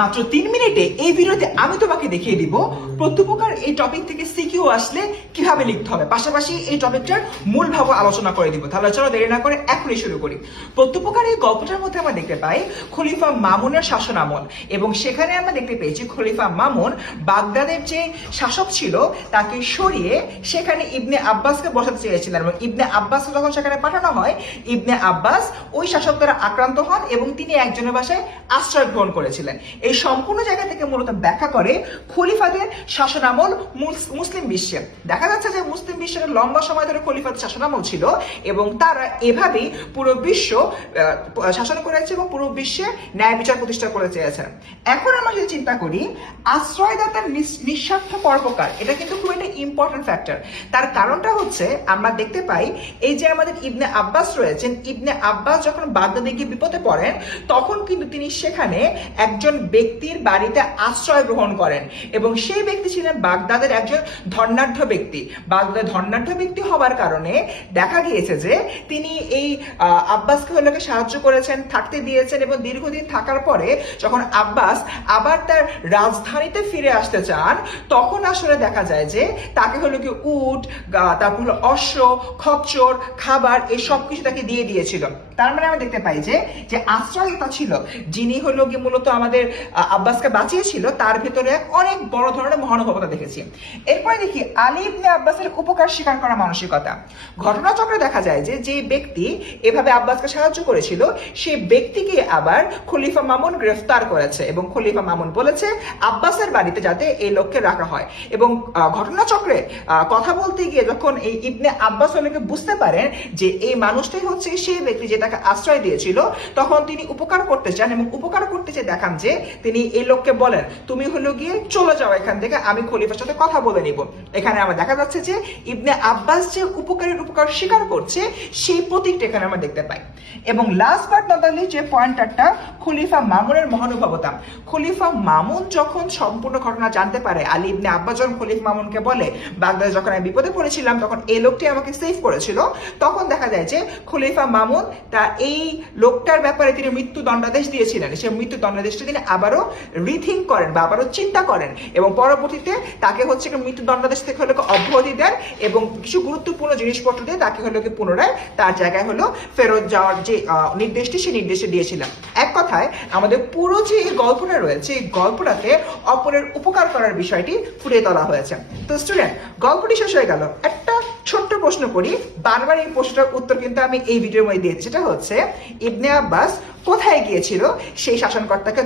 মাত্র 3 মিনিটে এই ভিডিওতে আমি তোমাকে দেখিয়ে দিব প্রত্যুপকার এই টপিক থেকে সিকিউ আসলে কিভাবে লিখতে হবে, পাশাপাশি এই টপিকটার মূল ভাব আলোচনা করে দিব। তাহলে চলো দেরি না করে এখনই শুরু করি। প্রত্যুপকার এই গল্পটার মধ্যে আমরা দেখতে পাই খলিফা মামুনের শাসন আমল, এবং সেখানে আমরা দেখতে পেয়েছি খলিফা মামুন বাগদাদের যে শাসক ছিল তাকে সরিয়ে সেখানে ইবনে আব্বাসকে বসাতে চেয়েছিলেন, এবং ইবনে আব্বাসকে যখন সেখানে পাঠানো হয় ইবনে আব্বাস ওই শাসক দ্বারা আক্রান্ত হন এবং তিনি একজনের বাসায় আশ্রয় গ্রহণ করেছিলেন। এই সম্পূর্ণ জায়গা থেকে মূলত ব্যাখ্যা করে খলিফাদের শাসনামল মুসলিম বিশ্বে। দেখা যাচ্ছে যে মুসলিম বিশ্বের লম্বা সময় ধরে খলিফাদের শাসনামল ছিল এবং তারা এভাবেই পুরো বিশ্ব শাসন করেছে এবং পুরো বিশ্বে ন্যায় বিচার প্রতিষ্ঠা করে চেয়েছেন। এখন আমরা যদি চিন্তা করি আশ্রয়দাতার নিঃস্বার্থ পরোপকার, এটা কিন্তু খুব একটা ইম্পর্টেন্ট ফ্যাক্টর। তার কারণটা হচ্ছে আমরা দেখতে পাই এই যে আমাদের ইবনে আব্বাস রয়েছেন, ইবনে আব্বাস যখন বাগদাদে গিয়ে বিপদে পড়েন তখন কিন্তু তিনি সেখানে একজন ব্যক্তির বাড়িতে আশ্রয় গ্রহণ করেন, এবং সেই ব্যক্তি ছিলেন বাগদাদের একজন ধনাঢ্য ব্যক্তি। বাগদাদের ধনাঢ্য ব্যক্তি হওয়ার কারণে দেখা গিয়েছে যে তিনি এই আব্বাসকে হলোকে সাহায্য করেছেন, থাকতে দিয়েছেন, এবং দীর্ঘদিন থাকার পরে যখন আব্বাস আবার তার রাজধানীতে ফিরে আসতে চান তখন আসলে দেখা যায় যে তাকে হলো কি উট, তারপর হলো অশ্ব, খচ্চর, খাবার এই সব কিছু তাকে দিয়ে দিয়েছিল। তার মানে আমরা দেখতে পাই যে আশ্রয়তা ছিল যিনি হলো কি মূলত আমাদের আব্বাসকে বাঁচিয়েছিল, তার ভিতরে অনেক বড় ধরনের মহানুভবতা দেখেছি। এরপরে দেখি আলী ইবনে আব্বাসের উপকার স্বীকার করা মানসিকতা। ঘটনাচক্রে দেখা যায় যে ব্যক্তি এভাবে আব্বাসকে সাহায্য করেছিল সেই ব্যক্তিকে আবার খলিফা মামুন গ্রেফতার করেছে, এবং খলিফা মামুন বলেছে আব্বাসের বাড়িতে যাতে এই লোককে রাখা হয়। এবং ঘটনাচক্রে কথা বলতে গিয়ে যখন এই ইবনে আব্বাস হলোকে বুঝতে পারেন যে এই মানুষটাই হচ্ছে সেই ব্যক্তি যে তাকে আশ্রয় দিয়েছিল, তখন তিনি উপকার করতে চান, এবং উপকার করতে চেয়ে দেখান যে তিনি এই লোককে বলেন তুমি হলো গিয়ে চলে যাও এখান থেকে, আমি খলিফার সাথে কথা বলে নিব। এখানে আমরা দেখা যাচ্ছে যে ইবনে আব্বাস যে উপকারের উপকার স্বীকার করছে সেই প্রতীকটা এখানে আমরা দেখতে পাই। এবং last but not the least যে পয়েন্টারটা খলিফা মামুনের মহানুভবতা। খলিফা মামুন যখন সম্পূর্ণ ঘটনা জানতে পারে, আলী ইবনে আব্বাস যখন খলিফা মামুনকে বলে বাগদাদে যখন আমি বিপদে পড়েছিলাম তখন এই লোকটি আমাকে সেভ করেছিল, তখন দেখা যায় যে খলিফা মামুন তা এই লোকটার ব্যাপারে তিনি মৃত্যু দণ্ডাদেশ দিয়েছিলেন, সেই মৃত্যু দণ্ডাদেশটা তিনি আবারও রিথিঙ্ক করেন বা আবারও চিন্তা করেন, এবং পরবর্তীতে তাকে হচ্ছে মৃত্যু দণ্ডাদেশ থেকে হলো অব্যাহতি দেন এবং কিছু গুরুত্বপূর্ণ জিনিসপত্র দিয়ে তাকে হলো পুনরায় তার জায়গায় হলো ফেরত যাওয়ার যে নির্দেশটি সেই নির্দেশে দিয়েছিলাম। এক কথায় আমাদের পুরো যে গল্পটা রয়েছে এই গল্পটাতে অপরের উপকার করার বিষয়টি ফুটিয়ে তোলা হয়েছে। তো স্টুডেন্ট, গল্পটি শেষ হয়ে গেল। একটা ছোট্ট প্রশ্ন করি, বারবার এই প্রশ্নটার উত্তর কিন্তু আমি এই ভিডিওর মধ্যে দিয়েছি, সেটা হচ্ছে ইবনে আব্বাস কোথায় গিয়েছিল সেই শাসনকর্তাকে